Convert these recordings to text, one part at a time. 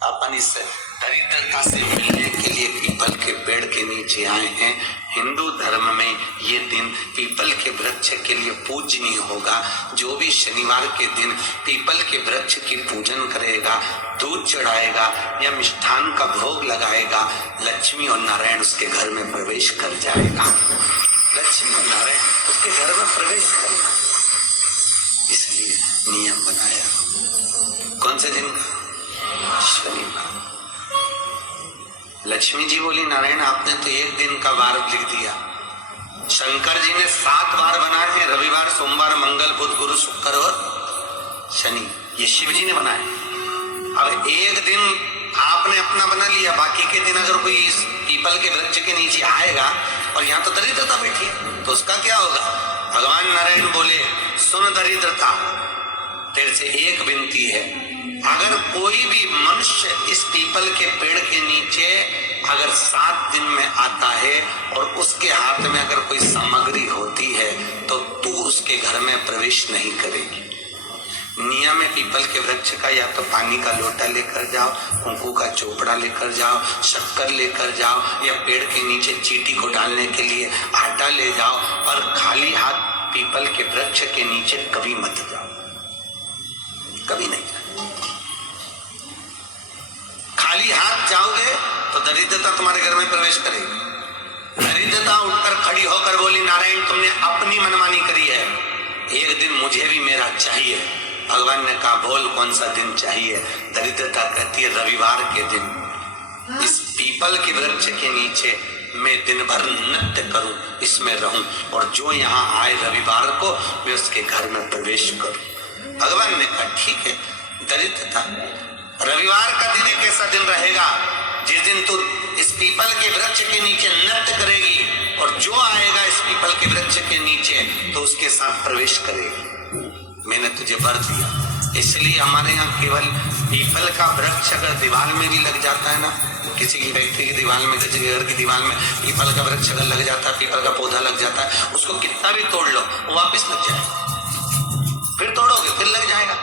अपन इस दरिद्रता से मिलने के लिए पीपल के पेड़ के नीचे आए हैं। हिंदू धर्म में ये दिन पीपल के वृक्ष के लिए पूजनीय होगा। जो भी शनिवार के दिन पीपल के वृक्ष की पूजन करेगा, दूध चढ़ाएगा या मिष्ठान का भोग लगाएगा, लक्ष्मी और नारायण उसके घर में प्रवेश कर जाएगा। लक्ष्मी और नारायण उसके घर में प्रवेश करेगा। इसलिए नियम बनाया। कौन से दिन का? शनिवार। लक्ष्मी जी बोली, नारायण आपने तो एक दिन का वार लिख दिया। शंकर जी ने 7 वार बनाए हैं, रविवार, सोमवार, मंगल, बुध, गुरु, शुक्र और शनि। ये शिव जी ने बनाए। अब एक दिन आपने अपना बना लिया, बाकी के दिन अगर कोई इस पीपल के वृक्ष के नीचे आएगा और यहाँ तो दरिद्रता बैठी है तो उसका क्या होगा? भगवान नारायण बोले, सुन दरिद्रता, तेरे से एक विनती है, अगर कोई भी मनुष्य इस पीपल के पेड़ के नीचे अगर 7 दिन में आता है और उसके हाथ में अगर कोई सामग्री होती है तो तू उसके घर में प्रवेश नहीं करेगी। नियम है पीपल के वृक्ष का, या तो पानी का लोटा लेकर जाओ, कुंकू का चोपड़ा लेकर जाओ, शक्कर लेकर जाओ, या पेड़ के नीचे चींटी को डालने के लिए आटा ले जाओ, और खाली हाथ पीपल के वृक्ष के नीचे कभी मत जाओ, कभी नहीं जाओ। खाली हाथ जाओगे तो दरिद्रता तुम्हारे घर में प्रवेश करेगी। दरिद्रता उठकर खड़ी होकर बोली, नारायण तुमने अपनी मनमानी करी है, एक दिन मुझे भी मेरा चाहिए। भगवान ने कहा, बोल कौन सा दिन चाहिए? दरिद्रता कहती है, रविवार के दिन इस पीपल के वृक्ष के नीचे मैं दिन भर नृत्य करूं, इसमें रहूं, और जो यहाँ आए रविवार को मैं उसके घर में प्रवेश करूं। भगवान ने कहा, ठीक है। दरिद्रता, रविवार का दिन एक ऐसा दिन रहेगा जिस दिन तू इस पीपल के वृक्ष के नीचे नृत्य करेगी, और जो आएगा इस पीपल के वृक्ष के नीचे तो उसके साथ प्रवेश करेगी। मैंने तुझे वर दिया। इसलिए हमारे यहाँ केवल पीपल का वृक्ष अगर दीवार में भी लग जाता है ना, किसी की फैक्ट्री की दीवार में, किसी के घर की दीवार में पीपल का वृक्ष अगर लग जाता है, पीपल का पौधा लग जाता है, उसको कितना भी तोड़ लो वो वापिस लग जाएगा। फिर तोड़ोगे फिर लग जाएगा।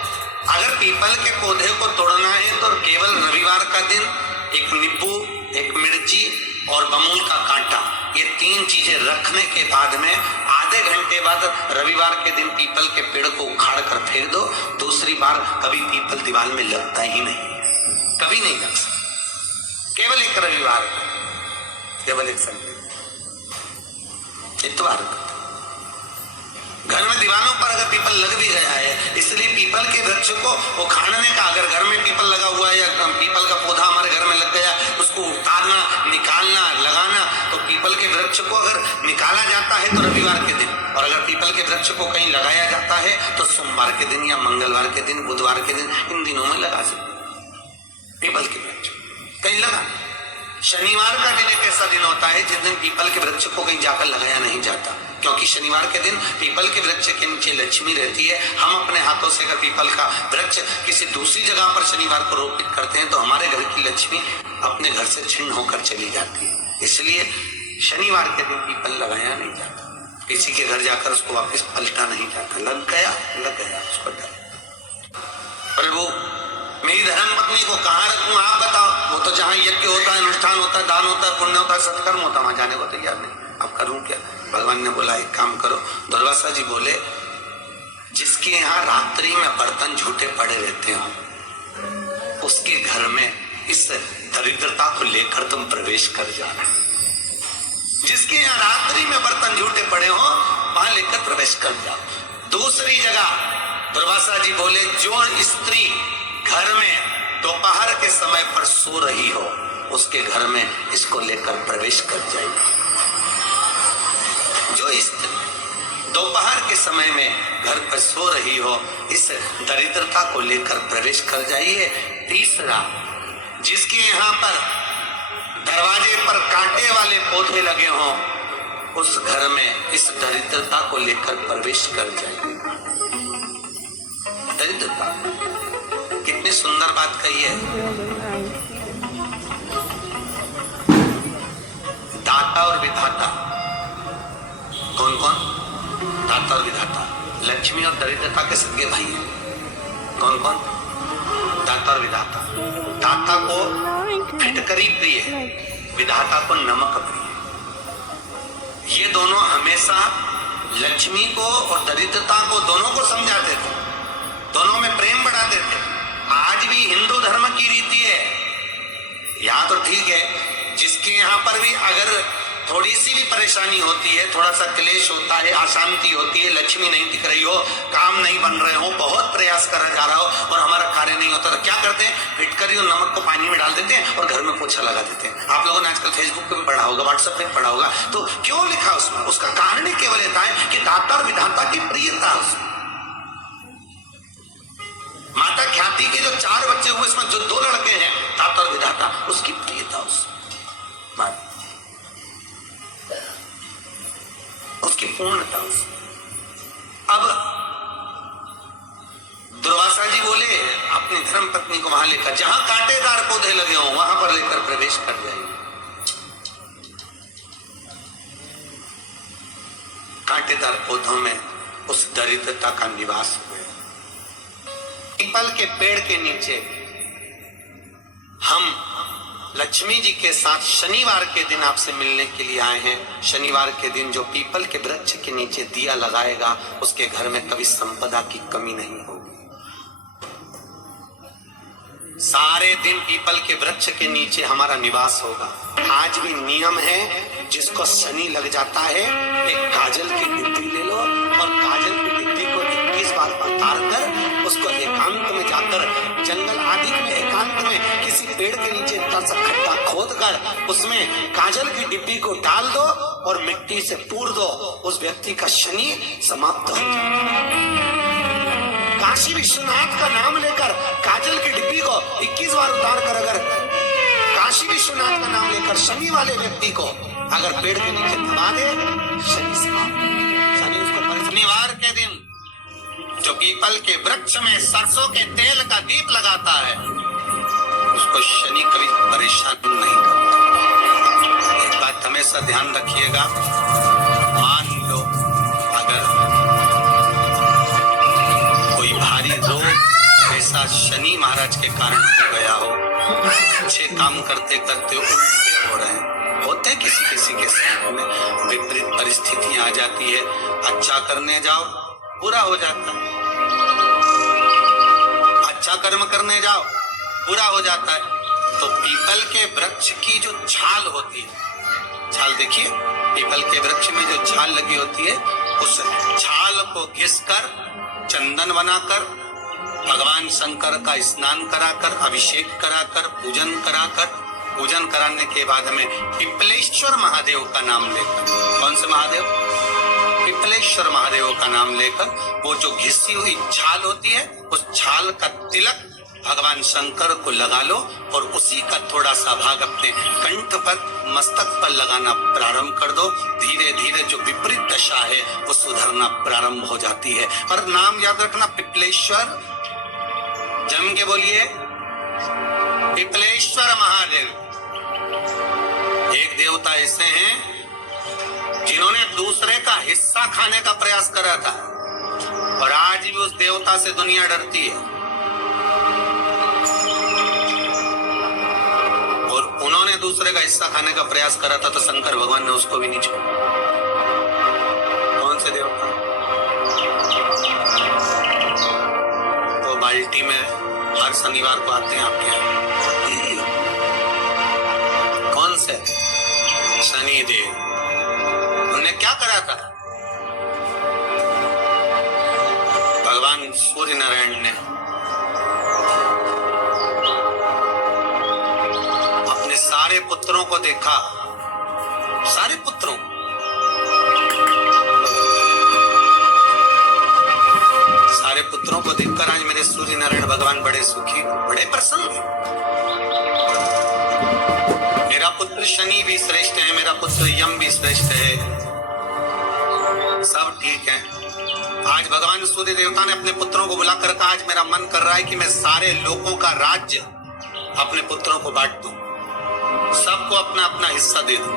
अगर पीपल के पौधे को तोड़ना है तो केवल रविवार का दिन एक नींबू, एक मिर्ची और बमूल का कांटा, ये 3 चीजें रखने के बाद में आधे घंटे बाद रविवार के दिन पीपल के पेड़ को उखाड़ कर फेंक दो। दूसरी बार कभी पीपल दीवार में लगता ही नहीं, कभी नहीं लग सकता। केवल एक रविवार, केवल एक संडे, इतवार को। घर में दीवानों पर अगर पीपल लग भी गया है, इसलिए पीपल के वृक्ष को उखाड़ने का, अगर घर में पीपल लगा हुआ है या पीपल का पौधा हमारे घर में लग गया, उसको उतारना, निकालना, लगाना, तो पीपल के वृक्ष को अगर निकाला जाता है तो रविवार के दिन, और अगर पीपल के वृक्ष को कहीं लगाया जाता है तो सोमवार के दिन या मंगलवार के दिन, बुधवार के दिन, इन दिनों में लगा सकते पीपल के वृक्ष कहीं लगा। शनिवार का दिन एक ऐसा दिन होता है जिस दिन पीपल के वृक्ष को कहीं जाकर लगाया नहीं जाता, क्योंकि शनिवार के दिन पीपल के वृक्ष के नीचे लक्ष्मी रहती है। हम अपने हाथों से अगर पीपल का वृक्ष किसी दूसरी जगह पर शनिवार को रोपित करते हैं तो हमारे घर की लक्ष्मी अपने घर से छिन्न होकर चली जाती है। इसलिए शनिवार के दिन पीपल लगाया नहीं जाता, किसी के घर जाकर उसको वापस पलटा नहीं जाता। लग गया उसको डर। प्रभु मेरी धर्मपत्नी को कहाँ रखूं, आप बताओ। वो तो जहाँ यज्ञ होता है, अनुष्ठान होता है, दान होता है, पुण्य होता है, सत्कर्म होता है, वहां जाने को तैयार नहीं। अब करूं क्या? भगवान ने बोला, एक काम करो। दुर्वासा जी बोले, जिसके यहाँ रात्रि में बर्तन झूठे पड़े रहते हो उसके घर में इस दरिद्रता को लेकर तुम प्रवेश कर जाना। जिसके यहाँ रात्रि में बर्तन झूठे पड़े हो वहां लेकर प्रवेश कर जाओ। दूसरी जगह दुर्वासा जी बोले, जो स्त्री घर में दोपहर के समय पर सो रही हो उसके घर में इसको लेकर प्रवेश कर जाएगी। जो स्त्री दोपहर के समय में घर पर सो रही हो, इस दरिद्रता को लेकर प्रवेश कर जाइए। तीसरा, जिसके यहाँ पर दरवाजे पर कांटे वाले पौधे लगे हों उस घर में इस दरिद्रता को लेकर प्रवेश कर जाइए। दरिद्रता, कितनी सुंदर बात कही है। दाता और विधाता, कौन कौन? दाता और विधाता। लक्ष्मी और दरिद्रता के सगे भाई हैं। कौन कौन? दाता और विधाता। दाता फिटकरी प्रिय, विधाता को नमक प्रिय। ये दोनों हमेशा लक्ष्मी को और दरिद्रता को दोनों को समझाते थे, दोनों में प्रेम बढ़ाते थे। आज भी हिंदू धर्म की रीति है, यहाँ तो ठीक है, जिसके यहाँ पर भी अगर थोड़ी सी भी परेशानी होती है, थोड़ा सा क्लेश होता है, अशांति होती है, लक्ष्मी नहीं दिख रही हो, काम नहीं बन रहे हो, बहुत प्रयास करा जा रहा हो और हमारा कार्य नहीं होता, तो क्या करते हैं? फिटकरी और नमक को पानी में डाल देते हैं और घर में पोछा लगा देते हैं। आप लोगों ने आजकल फेसबुक पे भी पढ़ा होगा, व्हाट्सएप पे पढ़ा होगा। तो क्यों लिखा उसमें? उसका कारण ही केवल था कि दाता और विधाता की प्रियता उसमें। माता ख्याति के जो 4 बच्चे हुए, इसमें जो 2 लड़के हैं, दाता और विधाता, उसकी प्रियता उसकी पूर्णता उसमें। अब दुर्वासा जी बोले अपनी धर्म पत्नी को वहां लेकर, जहां कांटेदार पौधे लगे हों वहां पर लेकर प्रवेश कर जाएंगे। कांटेदार पौधों में उस दरिद्रता का निवास हुआ। पीपल के पेड़ के नीचे हम लक्ष्मी जी के साथ शनिवार के दिन आपसे मिलने के लिए आए हैं। शनिवार के दिन जो पीपल के वृक्ष के नीचे दिया लगाएगा, उसके घर में कभी संपदा की कमी नहीं होगी। सारे दिन पीपल के वृक्ष के नीचे हमारा निवास होगा। आज भी नियम है, जिसको शनि लग जाता है, एक काजल की डिब्बी ले लो और काजल की डिब्बी को 21 बार उतार कर उसको एकांत में जाकर, जंगल आदि में एकांत में किसी पेड़ के नीचे सा खड्डा खोद कर उसमें काजल की डिब्बी को डाल दो और मिट्टी से पूर दो, उस व्यक्ति का शनि समाप्त हो जाएगा। काशी विश्वनाथ का नाम लेकर काजल की डिब्बी को 21 बार उतार कर अगर काशी विश्वनाथ का नाम लेकर शनि वाले व्यक्ति को अगर पेड़ के नीचे दबा दे, शनि समाप्त। शनि उसको शनिवार के दिन जो पीपल के वृक्ष में सरसों के तेल का दीप लगाता है, उसको शनि कभी परेशान नहीं करता। एक बात हमेशा ध्यान रखिएगा, मान लो अगर कोई भारी रोग ऐसा शनि महाराज के कारण हो गया हो, अच्छे काम करते करते उल्टे हो रहे हैं, होते किसी किसी के साथ में विपरीत परिस्थितियां आ जाती है, अच्छा करने जाओ बुरा हो जाता है, अच्छा कर्म करने जाओ बुरा हो जाता है। तो पीपल के वृक्ष की जो छाल होती है, छाल देखिए, पीपल के वृक्ष में जो छाल लगी होती है, उस छाल को घिसकर चंदन बनाकर भगवान शंकर का स्नान कराकर, अभिषेक कराकर, पूजन कराने के बाद में पिपलेश्वर महादेव का नाम लेकर, कौन से महादेव? पिपलेश्वर महादेव का नाम लेकर वो जो घिसी हुई छाल होती है, उस छाल का तिलक भगवान शंकर को लगा लो और उसी का थोड़ा सा भाग अपने कंठ पर, मस्तक पर लगाना प्रारंभ कर दो। धीरे धीरे जो विपरीत दशा है वो सुधरना प्रारंभ हो जाती है। और नाम याद रखना, पिपलेश्वर, जम के बोलिए, पिपलेश्वर महादेव। एक देवता ऐसे हैं जिन्होंने दूसरे का हिस्सा खाने का प्रयास करा था और आज भी उस देवता से दुनिया डरती है। और उन्होंने दूसरे का हिस्सा खाने का प्रयास करा था तो शंकर भगवान ने उसको भी नहीं छोड़ा। कौन से देवता? वो बाल्टी में हर शनिवार को आते हैं आपके यहाँ। कौन से? शनि देव। उन्होंने क्या करा था? भगवान सूर्य नारायण ने अपने सारे पुत्रों को देखा, सारे पुत्रों, सारे पुत्रों को देखकर आज मेरे सूर्य नारायण भगवान बड़े सुखी, बड़े प्रसन्न। मेरा पुत्र शनि भी श्रेष्ठ है, मेरा पुत्र यम भी श्रेष्ठ है, सब ठीक है। आज भगवान सूर्य देवता ने अपने पुत्रों को बुलाकर कहा, आज मेरा मन कर रहा है कि मैं सारे लोगों का राज्य अपने पुत्रों को बांट दूं, सबको अपना अपना हिस्सा दे दूं।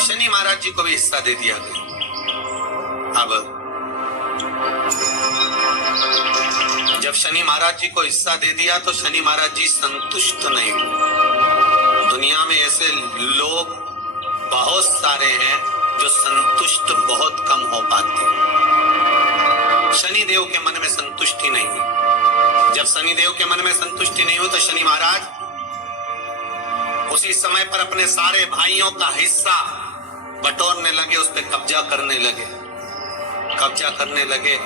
शनि महाराज जी को भी हिस्सा दे दिया गया। अब जब जब शनि महाराज जी को हिस्सा दे दिया तो शनि महाराज जी संतुष्ट नहीं हुए। दुनिया में ऐसे लोग बहुत सारे हैं जो संतुष्ट बहुत कम हो पाते हैं। शनि देव के मन में संतुष्टि नहीं हुई। जब शनि देव के मन में संतुष्टि नहीं हुई तो शनि महाराज उसी समय पर अपने सारे भाइयों का हिस्सा बटोरने लगे, उस पर कब्जा करने लगे। कब्जा करने लगे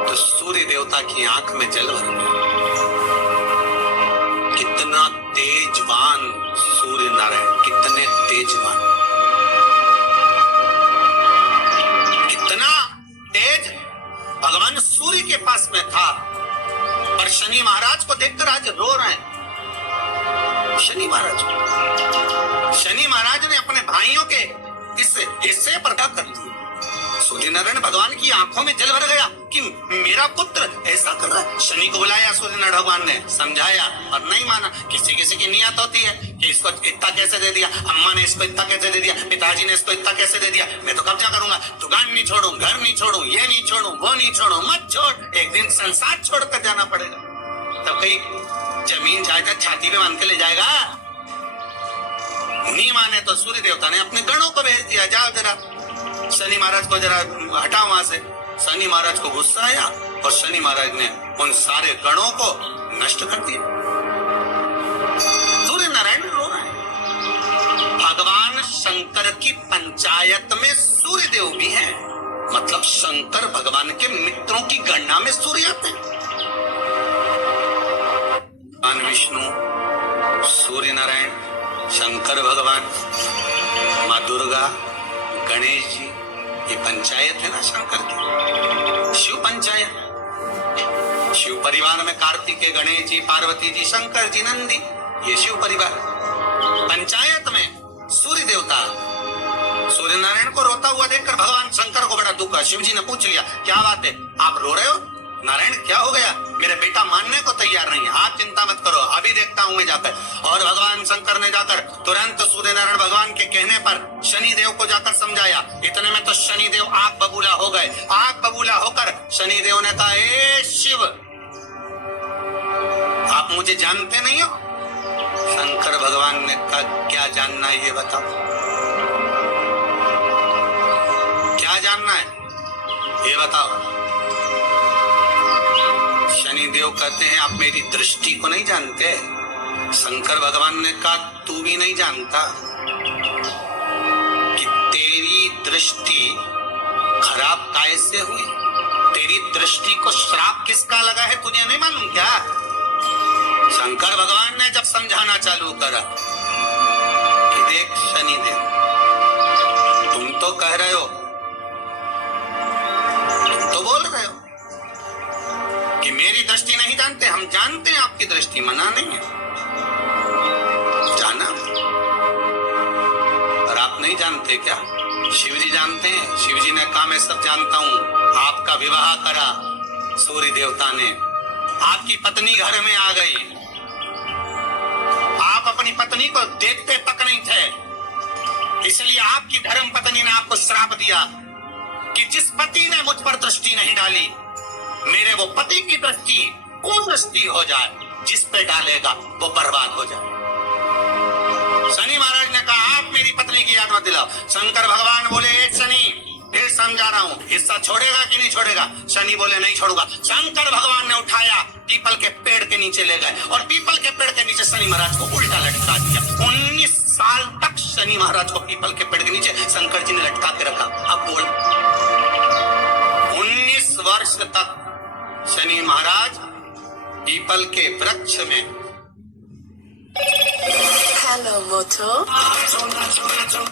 तो सूर्य देवता की आंख में जल भर गया। कितना तेजवान सूर्य नारायण, कितने तेजवान, कितना तेज भगवान सूर्य के पास में था। पर शनि महाराज को देखकर आज रो रहे हैं। शनि महाराज ने अपने भाइयों के इस हिस्से पर क्या कर दिया। सूर्य नारायण भगवान की आंखों में जल भर गया कि मेरा पुत्र ऐसा कर रहा है। शनि को बुलाया सूर्य नारायण भगवान ने, समझाया और नहीं माना। किसी किसी की नियत होती है कि इसको इतना कैसे दे दिया, अम्मा ने इसको इतना कैसे दे दिया, पिताजी ने इसको इतना कैसे दे दिया, मैं तो कब्जा करूंगा, दुकान नहीं छोड़ू, घर नहीं छोड़ू, ये नहीं छोड़ू, वो नहीं छोड़ू। मत छोड़, एक दिन संसार छोड़कर जाना पड़ेगा। तब कहीं जमीन जायदाद छाती पे बांध के ले जाएगा। नहीं माने तो सूर्य देवता ने अपने गणों को भेज दिया, जाओ जरा शनि महाराज को जरा हटाओ वहां से। शनि महाराज को गुस्सा आया और शनि महाराज ने उन सारे गणों को नष्ट कर दिया। सूर्य नारायण रो रहे हैं। भगवान शंकर की पंचायत में सूर्य देव भी हैं, मतलब शंकर भगवान के मित्रों की गणना में सूर्य आते हैं। भगवान विष्णु, सूर्य नारायण, शंकर भगवान, माँ दुर्गा, गणेश जी, ये पंचायत है ना शंकर की, शिव पंचायत। शिव परिवार में कार्तिकेय, गणेश जी, पार्वती जी, शंकर जी, नंदी, ये शिव परिवार। पंचायत में सूर्य देवता। सूर्य नारायण को रोता हुआ देखकर भगवान शंकर को बड़ा दुख हुआ। शिव जी ने पूछ लिया, क्या बात है, आप रो रहे हो? नारायण क्या हो गया? मेरे बेटा मानने को तैयार नहीं है। आप चिंता मत करो, अभी देखता हूं मैं जाकर। और भगवान शंकर ने जाकर तुरंत सूर्य नारायण भगवान के कहने पर शनि देव को जाकर समझाया। इतने में तो शनि देव आग बबूला हो गए। आग बबूला होकर शनि देव ने कहा, ए शिव, आप मुझे जानते नहीं हो? शंकर भगवान ने कहा, क्या जानना है ये बताओ, क्या जानना है ये बताओ। शनि देव कहते हैं, आप मेरी दृष्टि को नहीं जानते। शंकर भगवान ने कहा, तू भी नहीं जानता कि तेरी दृष्टि खराब कैसे हुई। तेरी दृष्टि को श्राप किसका लगा है तुझे नहीं मालूम क्या? शंकर भगवान ने जब समझाना चालू करा कि देख शनि देव, तुम तो कह रहे हो, तुम तो बोल रहे हो कि मेरी दृष्टि नहीं जानते। हम जानते हैं आपकी दृष्टि, मना नहीं है, जाना। और आप नहीं जानते क्या? शिव जी जानते हैं। शिव जी ने कहा, मैं सब जानता हूं। आपका विवाह करा सूर्य देवता ने, आपकी पत्नी घर में आ गई। आप अपनी पत्नी को देखते तक नहीं थे, इसलिए आपकी धर्म पत्नी ने आपको श्राप दिया कि जिस पति ने मुझ पर दृष्टि नहीं डाली, मेरे वो पति की दृष्टि कुदृष्टि हो जाए, जिस पे डालेगा वो बर्बाद हो जाए। शनि महाराज ने कहा, आप मेरी पत्नी की याद मत दिलाओ। शंकर भगवान बोले, शनि फिर समझा रहा हूं, हिस्सा छोड़ेगा कि नहीं छोड़ेगा? शनि बोले, नहीं छोड़ूंगा। शंकर भगवान ने उठाया, पीपल के पेड़ के नीचे ले गए और पीपल के पेड़ के नीचे शनि महाराज को उल्टा लटका दिया। 19 साल तक शनि महाराज को पीपल के पेड़ के नीचे शंकर जी ने लटका के रखा। अब बोल, 19 वर्ष तक शनि महाराज पीपल के वृक्ष में। Hello, Moto.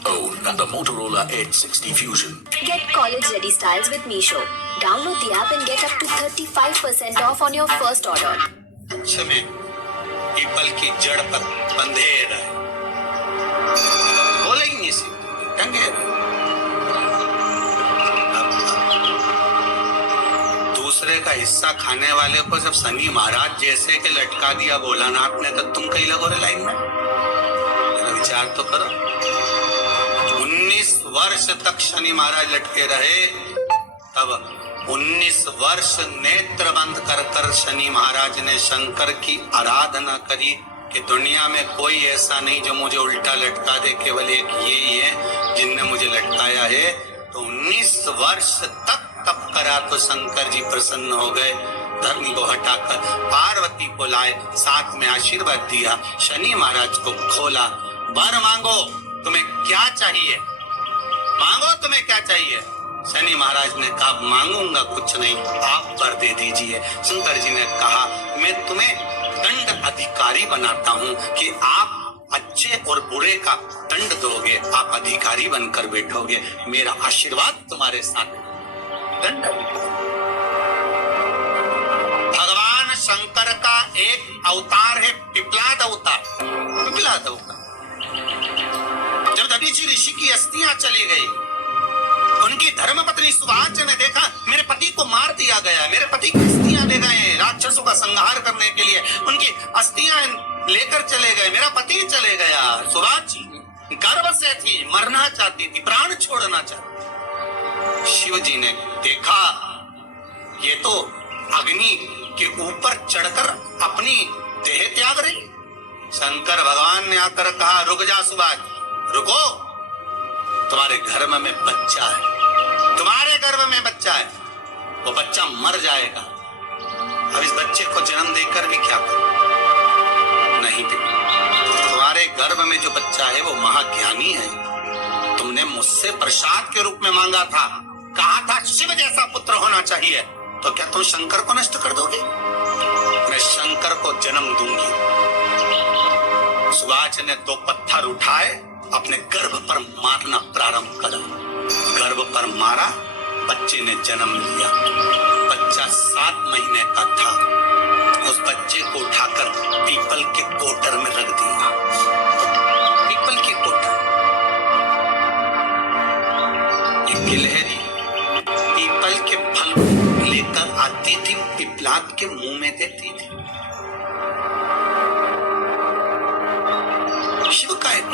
Oh, and the Motorola Edge 60 Fusion. Get college-ready styles with Meesho. Download the app and get up to 35% off on your first order. वृक्ष में पीपल की जड़ पर बंधे रहे, बोले ही नहीं सी, टंगे रहे। दूसरे का हिस्सा खाने वाले को जब शनि महाराज जैसे के लटका दिया भोलानाथ ने, तो तुम कहीं लगो रे लाइन में? विचार तो करो। 19 वर्ष तक शनि महाराज लटके रहे, तब 19 वर्ष नेत्र बंद कर कर शनि महाराज ने शंकर की आराधना करी कि दुनिया में कोई ऐसा नहीं जो मुझे उल्टा लटका दे, केवल एक ये ही है जिनने मुझे लटकाया है। तो 19 वर्ष तक तप करा तो शंकर जी प्रसन्न हो गए। धर्म को हटाकर पार्वती को लाए, साथ में आशीर्वाद दिया, शनि महाराज को खोला। वर मांगो, तुम्हें क्या चाहिए, मांगो तुम्हें क्या चाहिए। शनि महाराज ने कहा मांगूंगा कुछ नहीं, आप वर दे दीजिए। शंकर जी ने कहा मैं तुम्हें दंड अधिकारी बनाता हूँ कि आप अच्छे और बुरे का दंड दोगे, आप अधिकारी बनकर बैठोगे, मेरा आशीर्वाद तुम्हारे साथ है। दंड भगवान शंकर का एक अवतार है पिपलाद अवतार। पिपलाद अवतार जब दधीचि ऋषि की अस्थियां चली गई, उनकी धर्मपत्नी सुभाष ने देखा मेरे पति को मार दिया गया, मेरे पति की अस्थियां ले गए राक्षसों का संहार करने के लिए, उनकी अस्थियां लेकर चले गए, मेरा पति चले गया। सुभाष जी गर्व से थी, मरना चाहती थी, प्राण छोड़ना चाहती। शिव जी ने देखा ये तो अग्नि के ऊपर चढ़कर अपनी देह त्याग रही। शंकर भगवान ने आकर कहा रुक जा सुभाष, रुको, तुम्हारे गर्भ में बच्चा है, तुम्हारे गर्भ में बच्चा है, वो बच्चा मर जाएगा। अब इस बच्चे को जन्म देकर भी क्या करो, नहीं तुम्हारे गर्भ में जो बच्चा है वो महाज्ञानी है। तुमने मुझसे प्रसाद के रूप में मांगा था, कहा था शिव जैसा पुत्र होना चाहिए, तो क्या तुम शंकर को नष्ट कर दोगे? मैं शंकर को जन्म दूंगी। सुभाष ने 2 पत्थर उठाए, अपने गर्भ पर मारना प्रारंभ करा, गर्भ पर मारा, बच्चे ने जन्म लिया। बच्चा 7 महीने का था। उस बच्चे को उठाकर पीपल के कोटर में रख दिया। पीपल की कोटर, एक गिलहरी पीपल के फल लेकर आती थी, पिपलाद के मुंह में देती थी। शिव का एक,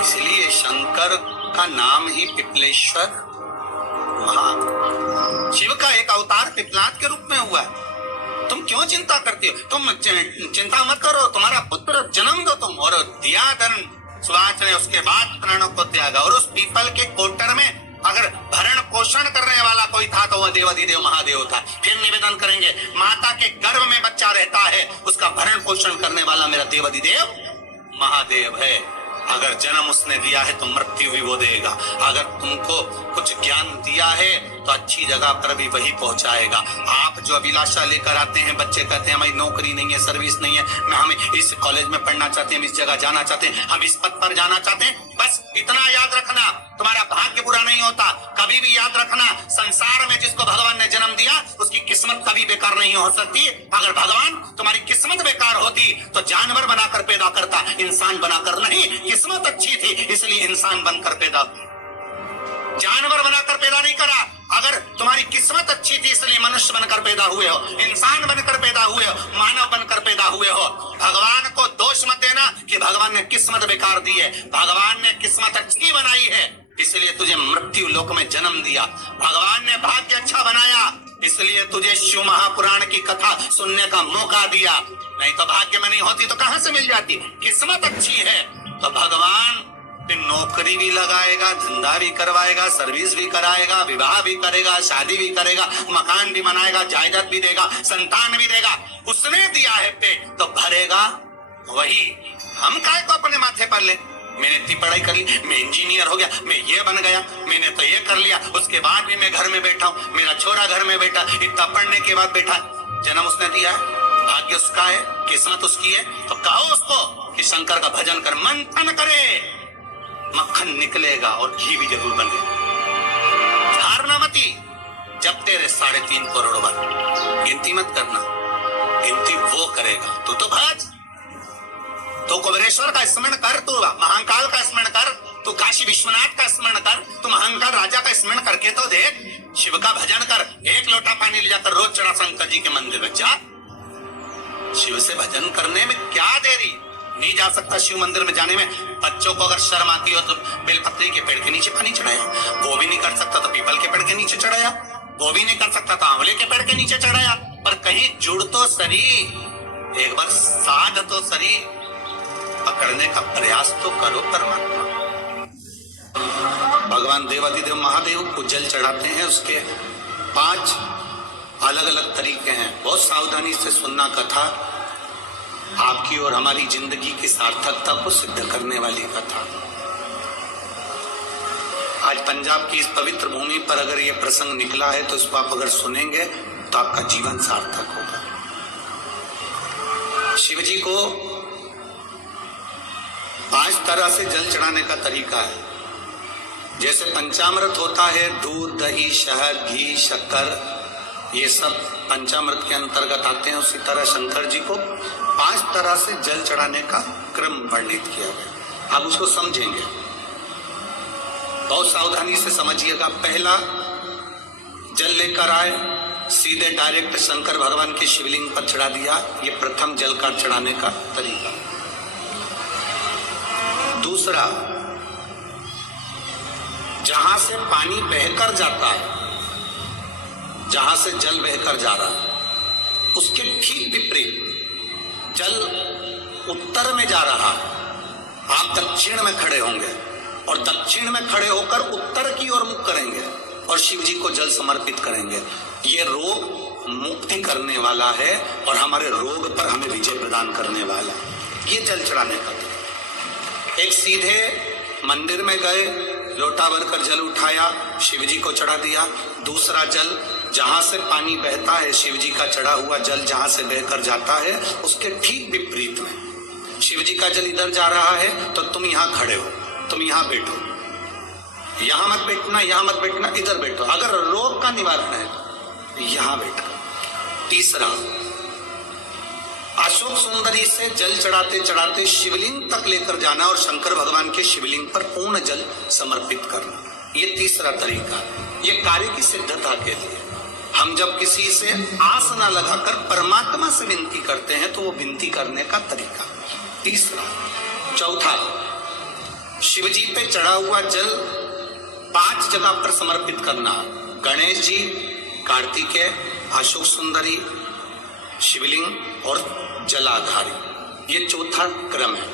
इसलिए शंकर का नाम ही पिपलेश्वर महा। शिव का एक अवतार पिपलाद के रूप में हुआ है। तुम क्यों चिंता करती हो? तुम चिंता मत करो, तुम्हारा पुत्र जन्म दो तुम। और दिया धन सुभाष ने, उसके बाद प्राणों को त्यागा। और उस पीपल के कोटर में अगर भरण पोषण करने वाला कोई था तो वह देवाधिदेव महादेव था। फिर निवेदन करेंगे, माता के गर्भ में बच्चा रहता है, उसका भरण पोषण करने वाला मेरा देवाधिदेव महादेव है। अगर जन्म उसने दिया है तो मृत्यु भी वो देगा। अगर तुमको कुछ ज्ञान दिया है तो अच्छी जगह पर भी वही पहुंचाएगा। आप जो अभिलाषा लेकर आते हैं, बच्चे कहते हैं हमारी नौकरी नहीं है, सर्विस नहीं है, हम इस कॉलेज में पढ़ना चाहते हैं, हम इस जगह जाना चाहते हैं, हम इस पद पर जाना चाहते हैं, बस इतना याद रखना, तुम्हारा भाग्य बुरा नहीं होता। कभी भी याद रखना, संसार में जिसको भगवान ने जन्म दिया उसकी किस्मत कभी बेकार नहीं हो सकती। अगर भगवान तुम्हारी किस्मत बेकार होती तो जानवर बनाकर पैदा करता, इंसान बनाकर नहीं। किस्मत अच्छी थी इसलिए इंसान बनकर पैदा, जानवर बनाकर पैदा नहीं करा। अगर तुम्हारी किस्मत अच्छी थी इसलिए मनुष्य बनकर पैदा हुए हो, इंसान बनकर पैदा हुए हो, मानव बनकर पैदा हुए हो। भगवान को दोष मत देना कि भगवान ने किस्मत बेकार दी है। भगवान ने किस्मत अच्छी बनाई है इसलिए तुझे मृत्यु लोक में जन्म दिया। भगवान ने भाग्य अच्छा बनाया इसलिए तुझे शिव महापुराण की कथा सुनने का मौका दिया। नहीं तो भाग्य में नहीं होती तो कहां से मिल जाती? किस्मत अच्छी है तो भगवान नौकरी भी लगाएगा, धंधा भी करवाएगा, सर्विस भी कराएगा, विवाह भी करेगा, शादी भी करेगा, मकान भी बनाएगा, जायदाद भी देगा, संतान भी देगा। उसने दिया है पेट तो भरेगा वही। हम काय को अपने माथे पर ले? मैंने इतनी पढ़ाई कर ली, मैं इंजीनियर हो गया, मैं ये बन गया, मैंने तो ये कर लिया, उसके बाद भी मैं घर में बैठा हूँ, मेरा छोरा घर में बैठा, इतना पढ़ने के बाद बैठा। जन्म उसने दिया है, भाग्य उसका है, किस्मत उसकी है, तो कहो उसको कि शंकर का भजन कर, मंथन करे, मक्खन निकलेगा और घी भी जरूर बनेगा। हारना मती, जब तेरे 3.5 करोड़ बन, गिनती मत करना, गिनती वो करेगा। तू तो भज, तो कुबेरेश्वर का स्मरण कर, तू महाकाल का स्मरण कर, तू काशी विश्वनाथ का स्मरण कर, तू महाकाल राजा का स्मरण करके तो देख। शिव का भजन कर, 1 लोटा पानी ले जाकर रोज चढ़ा शंकर जी के मंदिर में जा। शिव से भजन करने में क्या देरी, नहीं जा सकता शिव मंदिर में जाने में। बच्चों को अगर शर्म आती हो तो बेलपत्री के पेड़ के नीचे पानी चढ़ाया, वो भी नहीं कर सकता तो पीपल के पेड़ के नीचे चढ़ाया, वो भी नहीं कर सकता तो आंवले के पेड़ के नीचे चढ़ाया। पर कहीं जुड़ तो सरी, एक बार साध तो सरी, पकड़ने का प्रयास तो करो परमात्मा। भगवान देवाधिदेव महादेव को जल चढ़ाते हैं, उसके 5 अलग अलग तरीके हैं। बहुत सावधानी से सुनना कथा, आपकी और हमारी जिंदगी की सार्थकता को सिद्ध करने वाली कथा। आज पंजाब की इस पवित्र भूमि पर अगर ये प्रसंग निकला है तो इसको आप अगर सुनेंगे तो आपका जीवन सार्थक होगा। शिव जी को 5 तरह से जल चढ़ाने का तरीका है। जैसे पंचामृत होता है, दूध, दही, शहद, घी, शक्कर, ये सब पंचामृत के अंतर्गत आते हैं। उसी तरह शंकर जी को 5 तरह से जल चढ़ाने का क्रम वर्णित किया गया। आप उसको समझेंगे, बहुत सावधानी से समझिएगा। पहला, जल लेकर आए, सीधे डायरेक्ट शंकर भगवान के शिवलिंग पर चढ़ा दिया। ये प्रथम जल का चढ़ाने का तरीका। दूसरा, जहां से पानी बहकर जाता है, जहां से जल बहकर जा रहा है, उसके ठीक विपरीत जल उत्तर में जा रहा है, आप दक्षिण में खड़े होंगे और दक्षिण में खड़े होकर उत्तर की ओर मुख करेंगे और शिव जी को जल समर्पित करेंगे। ये रोग मुक्ति करने वाला है और हमारे रोग पर हमें विजय प्रदान करने वाला है। ये जल चढ़ाने का। एक सीधे मंदिर में गए, लोटा भरकर जल उठाया, शिव जी को चढ़ा दिया। दूसरा जल, जहां से पानी बहता है, शिव जी का चढ़ा हुआ जल जहां से बहकर जाता है, उसके ठीक विपरीत में शिव जी का जल इधर जा रहा है तो तुम यहां खड़े हो, तुम यहां बैठो, यहां मत बैठना, यहां मत बैठना, इधर बैठो। अगर रोग का निवारण है तो यहां बैठो। तीसरा, अशोक सुंदरी से जल चढ़ाते चढ़ाते शिवलिंग तक लेकर जाना और शंकर भगवान के शिवलिंग पर पूर्ण जल समर्पित करना। ये तीसरा तरीका। ये कार्य की सिद्धता के लिए हम जब किसी से आस न लगाकर परमात्मा से विनती करते हैं तो वो विनती करने का तरीका। तीसरा। चौथा, शिव जी पे चढ़ा हुआ जल 5 जगह पर समर्पित करना। गणेश जी, कार्तिकेय, अशोक सुंदरी, शिवलिंग और जलाधारी। ये चौथा क्रम है।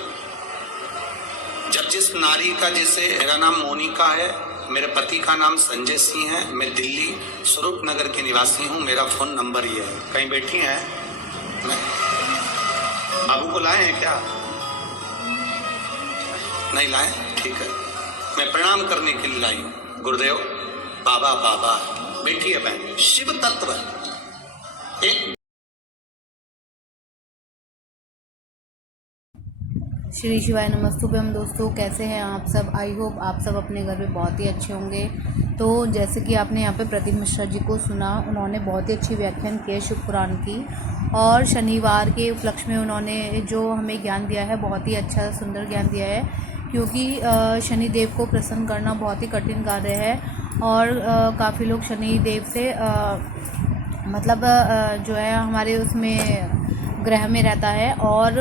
जब जिस नारी का, जैसे मेरा नाम मोनिका है, मेरे पति का नाम संजय सिंह है, मैं दिल्ली स्वरूप नगर के निवासी हूँ, मेरा फोन नंबर ये है। कहीं बैठी हैं? मैं बाबू को लाए हैं क्या? नहीं लाए? ठीक है, मैं प्रणाम करने के लिए लाई हूँ। गुरुदेव, बाबा बाबा। बैठी है बहन। शिव तत्व एक। श्री शिवाय नमस्तुभ्यम। दोस्तों, कैसे हैं आप सब? आई होप आप सब अपने घर में बहुत ही अच्छे होंगे। तो जैसे कि आपने यहाँ पे प्रदीप मिश्रा जी को सुना, उन्होंने बहुत ही अच्छी व्याख्यान की है शिव पुराण की, और शनिवार के उपलक्ष्य में उन्होंने जो हमें ज्ञान दिया है, बहुत ही अच्छा सुंदर ज्ञान दिया है। क्योंकि शनिदेव को प्रसन्न करना बहुत ही कठिन कार्य है और काफ़ी लोग शनिदेव से मतलब जो है हमारे उसमें ग्रह में रहता है और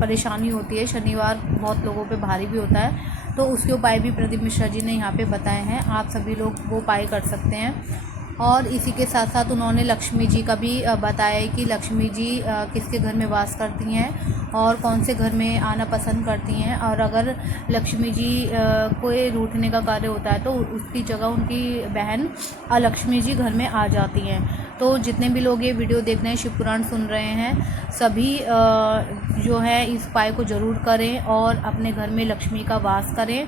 परेशानी होती है। शनिवार बहुत लोगों पे भारी भी होता है, तो उसके उपाय भी प्रदीप मिश्रा जी ने यहाँ पे बताए हैं। आप सभी लोग वो उपाय कर सकते हैं। और इसी के साथ साथ उन्होंने लक्ष्मी जी का भी बताया कि लक्ष्मी जी किसके घर में वास करती हैं और कौन से घर में आना पसंद करती हैं। और अगर लक्ष्मी जी को रूठने का कार्य होता है तो उसकी जगह उनकी बहन अलक्ष्मी जी घर में आ जाती हैं। तो जितने भी लोग ये वीडियो देख रहे हैं, शिव पुराण सुन रहे हैं, सभी जो है इस उपाय को ज़रूर करें और अपने घर में लक्ष्मी का वास करें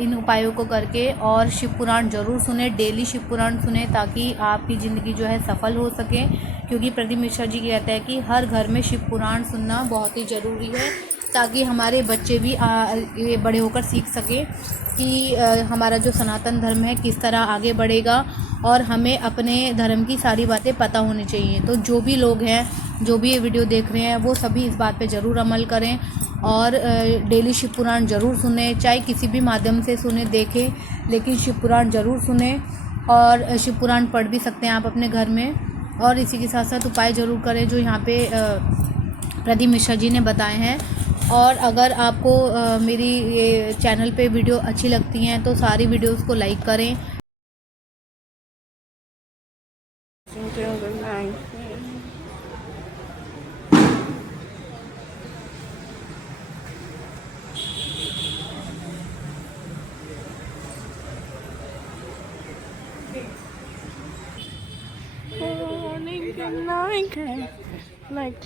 इन उपायों को करके। और शिव पुराण ज़रूर सुने, डेली शिव पुराण सुने, ताकि आपकी ज़िंदगी जो है सफल हो सके। क्योंकि प्रदीप मिश्रा जी कहते हैं कि हर घर में शिव पुराण सुनना बहुत ही ज़रूरी है, ताकि हमारे बच्चे भी ये बड़े होकर सीख सकें कि हमारा जो सनातन धर्म है किस तरह आगे बढ़ेगा और हमें अपने धर्म की सारी बातें पता होनी चाहिए। तो जो भी लोग हैं, जो भी ये वीडियो देख रहे हैं, वो सभी इस बात पे ज़रूर अमल करें और डेली शिव पुराण ज़रूर सुने, चाहे किसी भी माध्यम से सुने देखें, लेकिन शिव पुराण ज़रूर सुने। और शिव पुराण पढ़ भी सकते हैं आप अपने घर में। और इसी के साथ साथ उपाय ज़रूर करें जो यहाँ पे प्रदीप मिश्रा जी ने बताए हैं। और अगर आपको मेरी ये चैनल पे वीडियो अच्छी लगती हैं तो सारी वीडियोस को लाइक करें। Morning, good night, like